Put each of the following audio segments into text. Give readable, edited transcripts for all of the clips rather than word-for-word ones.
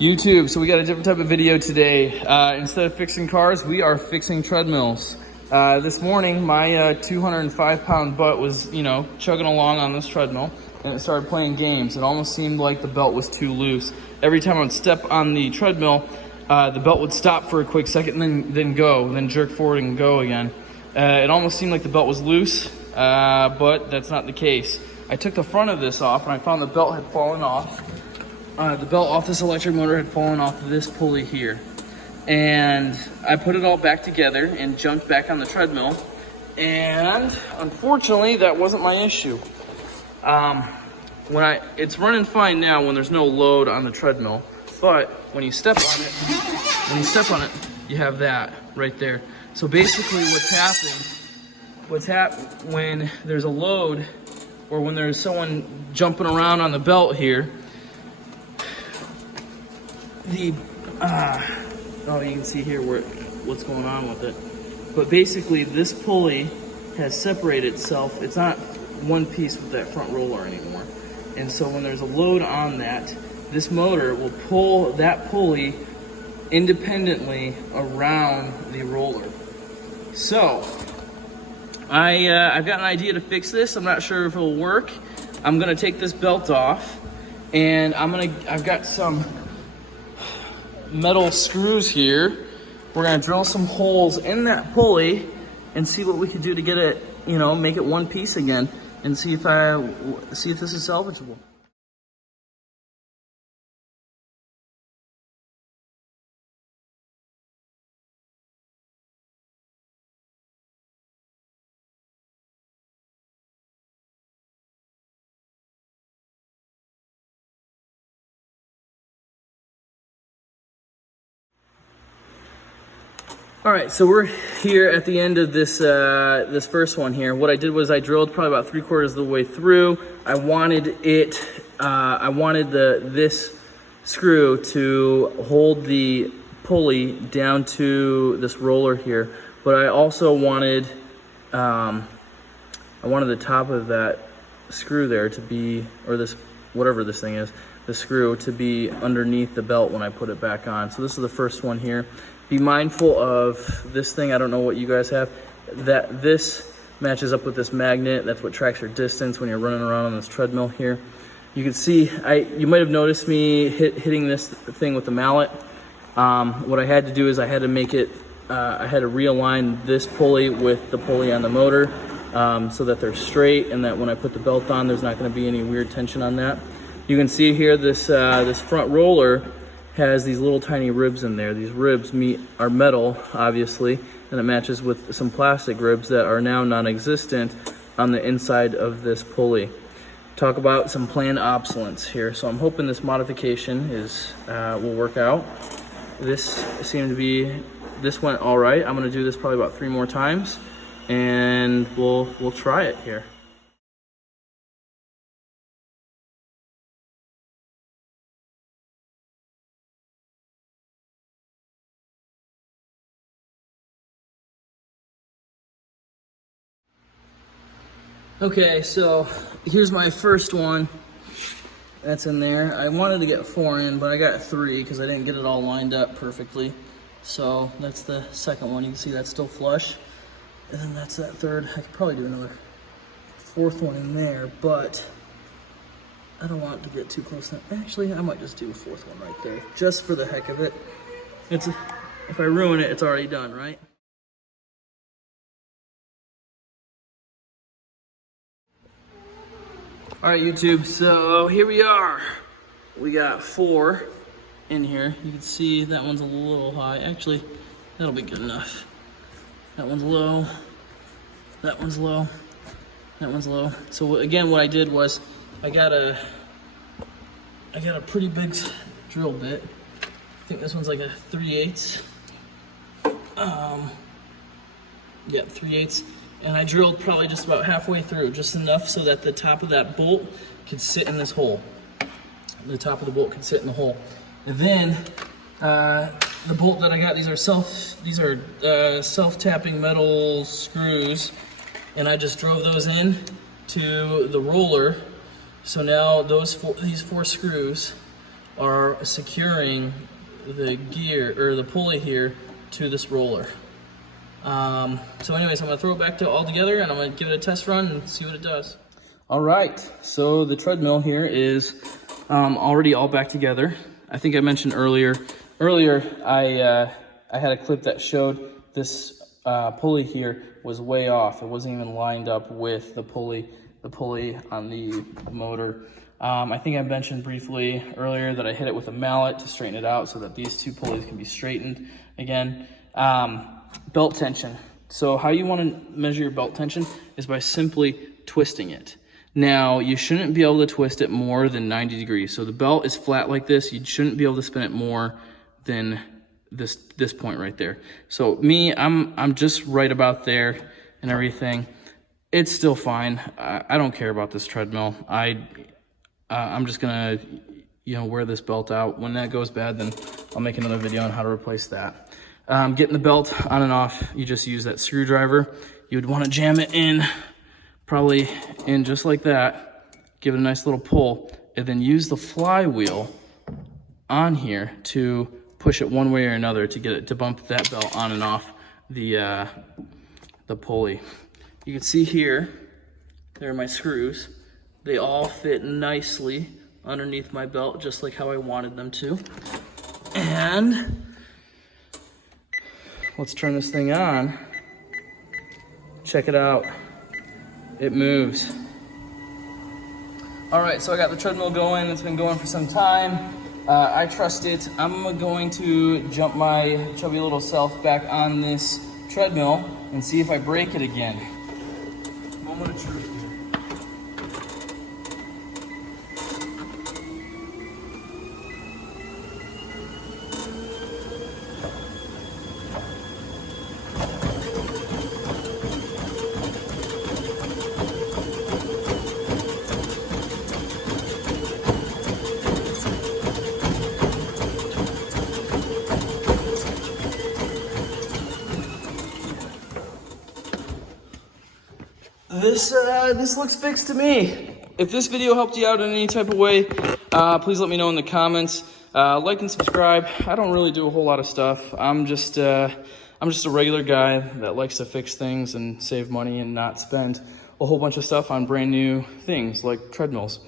YouTube, so we got a different type of video today. Instead of fixing cars, we are fixing treadmills. This morning, my 205-pound butt was, chugging along on this treadmill, and it started playing games. It almost seemed like the belt was too loose. Every time I would step on the treadmill, the belt would stop for a quick second, and then jerk forward and go again. It almost seemed like the belt was loose, but that's not the case. I took the front of this off, and I found the belt had fallen off. The belt off this electric motor had fallen off of this pulley here. And I put it all back together and jumped back on the treadmill. And unfortunately, that wasn't my issue. It's running fine now when there's no load on the treadmill. But when you step on it, you have that right there. So basically what's happening when there's a load or when there's someone jumping around on the belt here, you can see here what's going on with it. But basically this pulley has separated itself. It's not one piece with that front roller anymore. And so when there's a load on that, this motor will pull that pulley independently around the roller. So I've got an idea to fix this. I'm not sure if it'll work. I'm gonna take this belt off, and I've got some metal screws here. We're gonna drill some holes in that pulley and see what we can do to get it, make it one piece again, and see if this is salvageable. All right, so we're here at the end of this this first one here. What I did was I drilled probably about 3/4 of the way through. I wanted this screw to hold the pulley down to this roller here, but I also wanted the top of that screw there to be, or this, whatever this thing is, the screw to be underneath the belt when I put it back on. So this is the first one here. Be mindful of this thing. I don't know what you guys have. That this matches up with this magnet. That's what tracks your distance when you're running around on this treadmill here. You can see, you might have noticed me hitting this thing with the mallet. What I had to do is I had to realign this pulley with the pulley on the motor so that they're straight, and that when I put the belt on, there's not going to be any weird tension on that. You can see here this front roller has these little tiny ribs in there. These ribs are metal, obviously, and it matches with some plastic ribs that are now non-existent on the inside of this pulley. Talk about some planned obsolescence here. So I'm hoping this modification will work out. This went all right. I'm gonna do this probably about 3 more times, and we'll try it here. Okay, so here's my first one that's in there. I wanted to get 4 in, but I got 3 because I didn't get it all lined up perfectly. So that's the second one. You can see that's still flush. And then that's that third. I could probably do another 4th one in there, but I don't want it to get too close. Actually, I might just do a 4th one right there, just for the heck of it. If I ruin it, it's already done, right? All right, YouTube, so here we are. We got 4 in here. You can see that one's a little high. Actually, that'll be good enough. That one's low, that one's low, that one's low. So again, what I did was I got a pretty big drill bit. I think this one's like a 3/8. Yeah, 3/8. And I drilled probably just about halfway through, just enough so that the top of that bolt could sit in this hole. The top of the bolt could sit in the hole. And then the bolt that I got, these are self-tapping metal screws, and I just drove those in to the roller. So now these 4 screws are securing the gear or the pulley here to this roller. So anyways, I'm gonna throw it back to all together and I'm gonna give it a test run and see what it does. All right, so the treadmill here is already all back together. I think I mentioned earlier I had a clip that showed this pulley here was way off. It wasn't even lined up with the pulley on the motor. I think I mentioned briefly earlier that I hit it with a mallet to straighten it out so that these two pulleys can be straightened again. Belt tension. So how you want to measure your belt tension is by simply twisting it. Now, you shouldn't be able to twist it more than 90 degrees. So the belt is flat like this. You shouldn't be able to spin it more than this point right there. So me, I'm just right about there and everything. It's still fine. I don't care about this treadmill. I'm just gonna, wear this belt out. When that goes bad, then I'll make another video on how to replace that. Getting the belt on and off, you just use that screwdriver. You would want to jam it in, probably in just like that. Give it a nice little pull, and then use the flywheel on here to push it one way or another to get it to bump that belt on and off the pulley. You can see here, there are my screws. They all fit nicely underneath my belt, just like how I wanted them to. And let's turn this thing on. Check it out. It moves. All right, so I got the treadmill going. It's been going for some time. I trust it. I'm going to jump my chubby little self back on this treadmill and see if I break it again. Moment of truth here. This looks fixed to me. If this video helped you out in any type of way, please let me know in the comments. Like and subscribe. I don't really do a whole lot of stuff. I'm just a regular guy that likes to fix things and save money and not spend a whole bunch of stuff on brand new things like treadmills.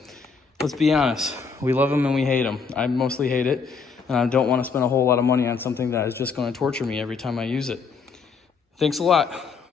Let's be honest. We love them and we hate them. I mostly hate it, and I don't want to spend a whole lot of money on something that is just going to torture me every time I use it. Thanks a lot.